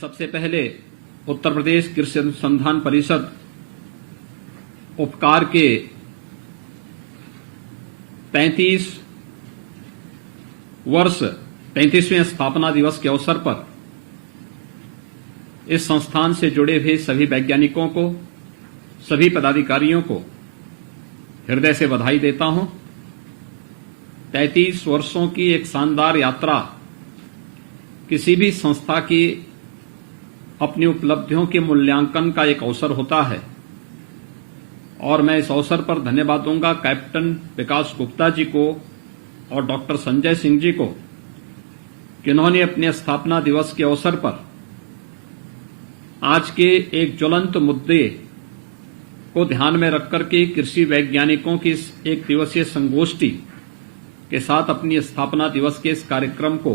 सबसे पहले उत्तर प्रदेश कृषि अनुसंधान परिषद उपकार के 35वें स्थापना दिवस के अवसर पर इस संस्थान से जुड़े हुए सभी वैज्ञानिकों को, सभी पदाधिकारियों को हृदय से बधाई देता हूं। 33 वर्षों की एक शानदार यात्रा किसी भी संस्था की अपनी उपलब्धियों के मूल्यांकन का एक अवसर होता है और मैं इस अवसर पर धन्यवाद दूंगा कैप्टन विकास गुप्ता जी को और डॉक्टर संजय सिंह जी को कि उन्होंने अपने स्थापना दिवस के अवसर पर आज के एक ज्वलंत मुद्दे को ध्यान में रखकर के कृषि वैज्ञानिकों की इस एक दिवसीय संगोष्ठी के साथ अपनी स्थापना दिवस के इस कार्यक्रम को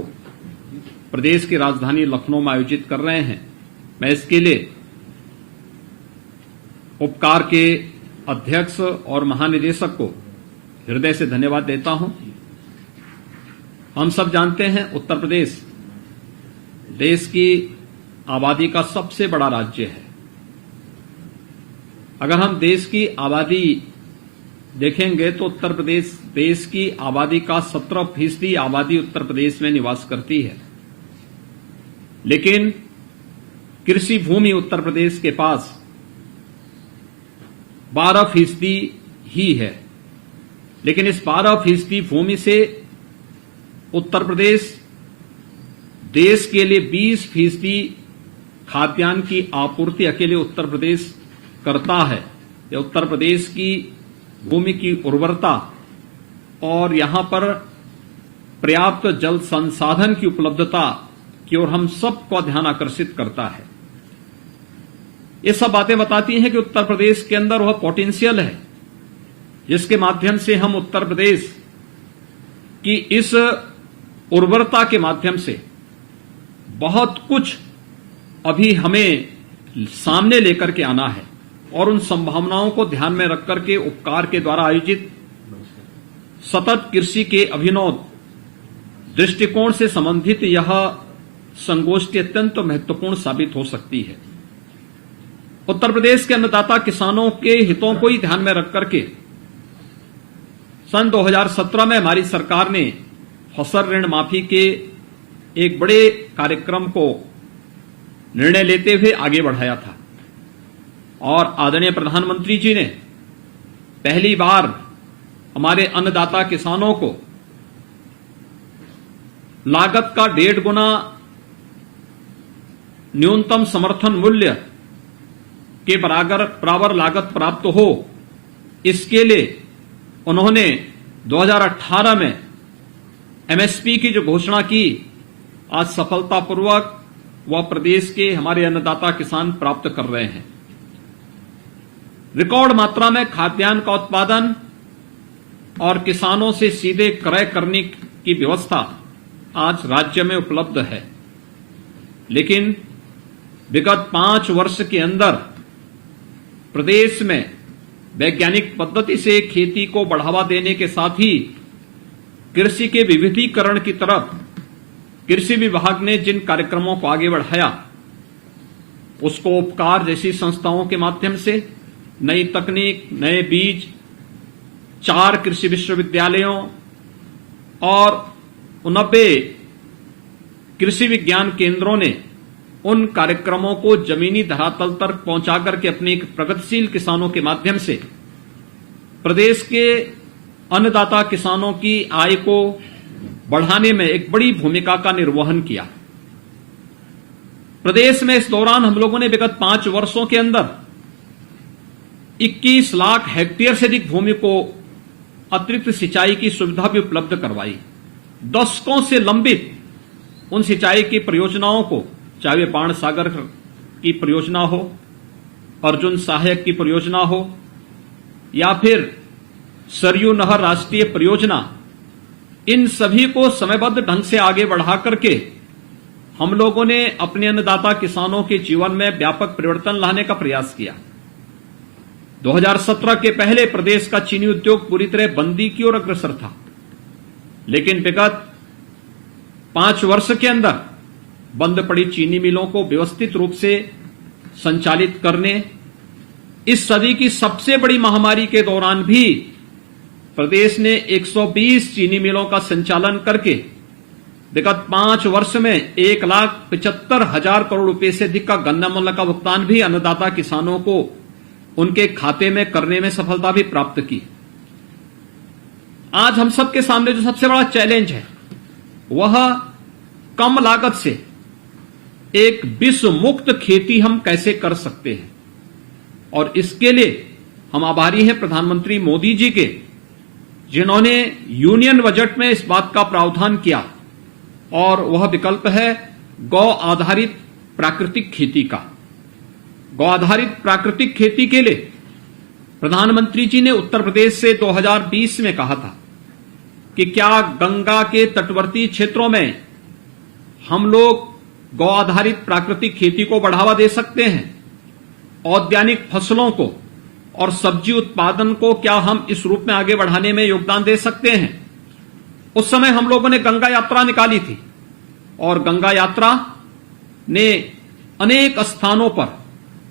प्रदेश की राजधानी लखनऊ में आयोजित कर रहे हैं। मैं इसके लिए उपकार के अध्यक्ष और महानिदेशक को हृदय से धन्यवाद देता हूं। हम सब जानते हैं उत्तर प्रदेश देश की आबादी का सबसे बड़ा राज्य है। अगर हम देश की आबादी देखेंगे तो उत्तर प्रदेश देश की आबादी का 17% आबादी उत्तर प्रदेश में निवास करती है, लेकिन कृषि भूमि उत्तर प्रदेश के पास 12% ही है। लेकिन इस 12% भूमि से उत्तर प्रदेश देश के लिए 20% खाद्यान्न की आपूर्ति अकेले उत्तर प्रदेश करता है। यह उत्तर प्रदेश की भूमि की उर्वरता और यहां पर पर्याप्त जल संसाधन की उपलब्धता की ओर हम सबको ध्यान आकर्षित करता है। ये सब बातें बताती हैं कि उत्तर प्रदेश के अंदर वह पोटेंशियल है जिसके माध्यम से हम उत्तर प्रदेश की इस उर्वरता के माध्यम से बहुत कुछ अभी हमें सामने लेकर के आना है और उन संभावनाओं को ध्यान में रखकर के उपकार के द्वारा आयोजित सतत कृषि के अभिनव दृष्टिकोण से संबंधित यह संगोष्ठी अत्यंत महत्वपूर्ण साबित हो सकती है। उत्तर प्रदेश के अन्नदाता किसानों के हितों को ही ध्यान में रखकर के सन 2017 में हमारी सरकार ने फसल ऋण माफी के एक बड़े कार्यक्रम को निर्णय लेते हुए आगे बढ़ाया था और आदरणीय प्रधानमंत्री जी ने पहली बार हमारे अन्नदाता किसानों को लागत का 1.5 गुना न्यूनतम समर्थन मूल्य के बराबर लागत प्राप्त हो, इसके लिए उन्होंने 2018 में एमएसपी की जो घोषणा की, आज सफलतापूर्वक वह प्रदेश के हमारे अन्नदाता किसान प्राप्त कर रहे हैं। रिकॉर्ड मात्रा में खाद्यान्न का उत्पादन और किसानों से सीधे क्रय करने की व्यवस्था आज राज्य में उपलब्ध है, लेकिन विगत 5 वर्ष के अंदर प्रदेश में वैज्ञानिक पद्धति से खेती को बढ़ावा देने के साथ ही कृषि के विविधीकरण की तरफ कृषि विभाग ने जिन कार्यक्रमों को आगे बढ़ाया, उसको उपकार जैसी संस्थाओं के माध्यम से नई तकनीक, नए बीज, 4 कृषि विश्वविद्यालयों और 90 कृषि विज्ञान केंद्रों ने उन कार्यक्रमों को जमीनी धरातल तक पहुंचा करके अपने प्रगतिशील किसानों के माध्यम से प्रदेश के अन्नदाता किसानों की आय को बढ़ाने में एक बड़ी भूमिका का निर्वहन किया। प्रदेश में इस दौरान हम लोगों ने विगत 5 वर्षों के अंदर 21 लाख हेक्टेयर से अधिक भूमि को अतिरिक्त सिंचाई की सुविधा भी उपलब्ध करवाई। दशकों से लंबित उन सिंचाई की परियोजनाओं को, चाहे वे बाण सागर की परियोजना हो, अर्जुन सहायक की परियोजना हो या फिर सरयू नहर राष्ट्रीय परियोजना, इन सभी को समयबद्ध ढंग से आगे बढ़ा करके हम लोगों ने अपने अन्नदाता किसानों के जीवन में व्यापक परिवर्तन लाने का प्रयास किया। 2017 के पहले प्रदेश का चीनी उद्योग पूरी तरह बंदी की ओर अग्रसर था, लेकिन विगत 5 वर्ष के अंदर बंद पड़ी चीनी मिलों को व्यवस्थित रूप से संचालित करने, इस सदी की सबसे बड़ी महामारी के दौरान भी प्रदेश ने 120 चीनी मिलों का संचालन करके विगत 5 वर्ष में 1,75,000 करोड़ रुपए से अधिक का गन्ना मूल्य का भुगतान भी अन्नदाता किसानों को उनके खाते में करने में सफलता भी प्राप्त की। आज हम सबके सामने जो सबसे बड़ा चैलेंज है वह कम लागत से एक विष मुक्त खेती हम कैसे कर सकते हैं, और इसके लिए हम आभारी हैं प्रधानमंत्री मोदी जी के, जिन्होंने यूनियन बजट में इस बात का प्रावधान किया, और वह विकल्प है गौ आधारित प्राकृतिक खेती का। गौ आधारित प्राकृतिक खेती के लिए प्रधानमंत्री जी ने उत्तर प्रदेश से 2020 में कहा था कि क्या गंगा के तटवर्ती क्षेत्रों में हम लोग गौ आधारित प्राकृतिक खेती को बढ़ावा दे सकते हैं, औद्यानिक फसलों को और सब्जी उत्पादन को क्या हम इस रूप में आगे बढ़ाने में योगदान दे सकते हैं। उस समय हम लोगों ने गंगा यात्रा निकाली थी, और गंगा यात्रा ने अनेक स्थानों पर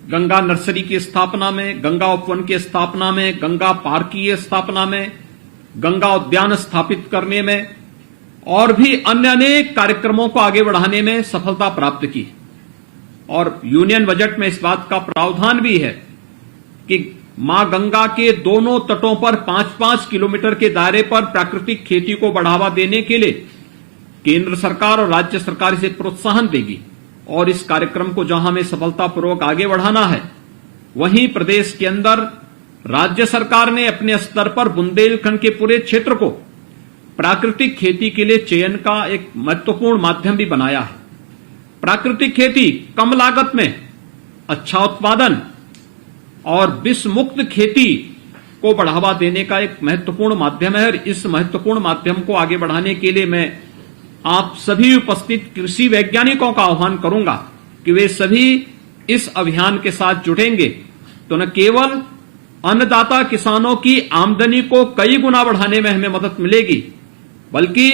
गंगा नर्सरी की स्थापना में, गंगा उपवन की स्थापना में, गंगा पार्क की स्थापना में, गंगा उद्यान स्थापित करने में और भी अन्य अनेक कार्यक्रमों को आगे बढ़ाने में सफलता प्राप्त की। और यूनियन बजट में इस बात का प्रावधान भी है कि मां गंगा के दोनों तटों पर 5-5 किलोमीटर के दायरे पर प्राकृतिक खेती को बढ़ावा देने के लिए केंद्र सरकार और राज्य सरकार इसे प्रोत्साहन देगी, और इस कार्यक्रम को जहां हमें सफलतापूर्वक आगे बढ़ाना है, वहीं प्रदेश के अंदर राज्य सरकार ने अपने स्तर पर बुंदेलखंड के पूरे क्षेत्र को प्राकृतिक खेती के लिए चयन का एक महत्वपूर्ण माध्यम भी बनाया है। प्राकृतिक खेती कम लागत में अच्छा उत्पादन और विष मुक्त खेती को बढ़ावा देने का एक महत्वपूर्ण माध्यम है, और इस महत्वपूर्ण माध्यम को आगे बढ़ाने के लिए मैं आप सभी उपस्थित कृषि वैज्ञानिकों का आह्वान करूंगा कि वे सभी इस अभियान के साथ जुटेंगे तो न केवल अन्नदाता किसानों की आमदनी को कई गुना बढ़ाने में हमें मदद मिलेगी, बल्कि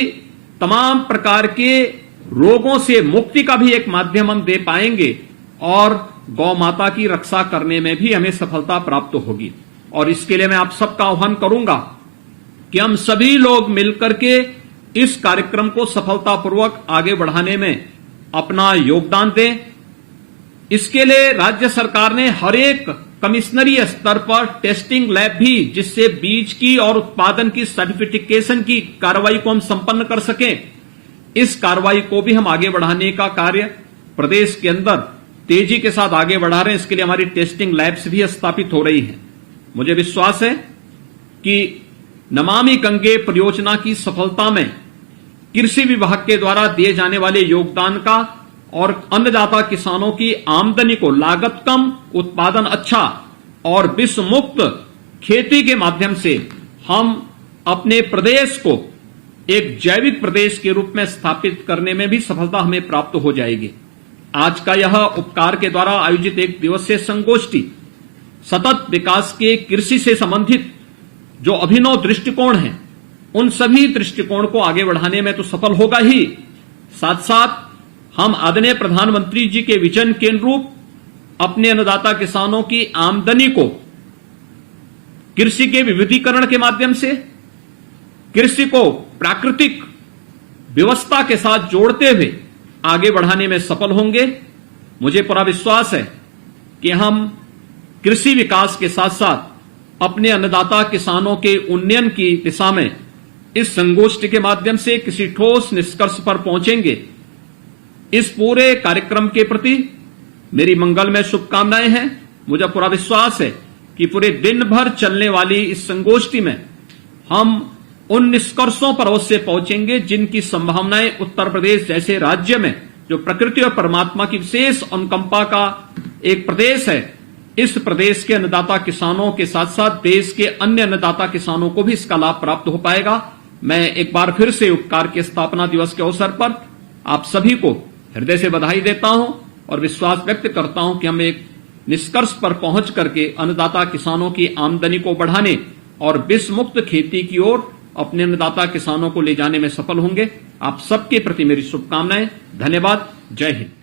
तमाम प्रकार के रोगों से मुक्ति का भी एक माध्यम हम दे पाएंगे, और गौ माता की रक्षा करने में भी हमें सफलता प्राप्त होगी। और इसके लिए मैं आप सबका आह्वान करूंगा कि हम सभी लोग मिलकर के इस कार्यक्रम को सफलतापूर्वक आगे बढ़ाने में अपना योगदान दें। इसके लिए राज्य सरकार ने हर एक कमिश्नरी स्तर पर टेस्टिंग लैब भी, जिससे बीज की और उत्पादन की सर्टिफिकेशन की कार्रवाई को हम संपन्न कर सकें, इस कार्रवाई को भी हम आगे बढ़ाने का कार्य प्रदेश के अंदर तेजी के साथ आगे बढ़ा रहे हैं। इसके लिए हमारी टेस्टिंग लैब्स भी स्थापित हो रही हैं। मुझे विश्वास है कि नमामि गंगे परियोजना की सफलता में कृषि विभाग के द्वारा दिए जाने वाले योगदान का और अन्नदाता किसानों की आमदनी को लागत कम, उत्पादन अच्छा और विष मुक्त खेती के माध्यम से हम अपने प्रदेश को एक जैविक प्रदेश के रूप में स्थापित करने में भी सफलता हमें प्राप्त हो जाएगी। आज का यह उपकार के द्वारा आयोजित एक दिवसीय संगोष्ठी सतत विकास के कृषि से संबंधित जो अभिनव दृष्टिकोण हैं, उन सभी दृष्टिकोण को आगे बढ़ाने में तो सफल होगा ही, साथ साथ हम आदरणीय प्रधानमंत्री जी के विजन के अनुरूप अपने अन्नदाता किसानों की आमदनी को कृषि के विविधीकरण के माध्यम से, कृषि को प्राकृतिक व्यवस्था के साथ जोड़ते हुए आगे बढ़ाने में सफल होंगे। मुझे पूरा विश्वास है कि हम कृषि विकास के साथ साथ अपने अन्नदाता किसानों के उन्नयन की दिशा में इस संगोष्ठी के माध्यम से किसी ठोस निष्कर्ष पर पहुंचेंगे। इस पूरे कार्यक्रम के प्रति मेरी मंगलमय शुभकामनाएं हैं। मुझे पूरा विश्वास है कि पूरे दिन भर चलने वाली इस संगोष्ठी में हम उन निष्कर्षों पर अवश्य पहुंचेंगे जिनकी संभावनाएं उत्तर प्रदेश जैसे राज्य में, जो प्रकृति और परमात्मा की विशेष अनुकंपा का एक प्रदेश है, इस प्रदेश के अन्नदाता किसानों के साथ साथ देश के अन्य अन्नदाता किसानों को भी इसका लाभ प्राप्त हो पाएगा। मैं एक बार फिर से उपकार के स्थापना दिवस के अवसर पर आप सभी को हृदय से बधाई देता हूं और विश्वास व्यक्त करता हूं कि हम एक निष्कर्ष पर पहुंच करके अन्नदाता किसानों की आमदनी को बढ़ाने और विष मुक्त खेती की ओर अपने अन्नदाता किसानों को ले जाने में सफल होंगे। आप सबके प्रति मेरी शुभकामनाएं। धन्यवाद। जय हिंद।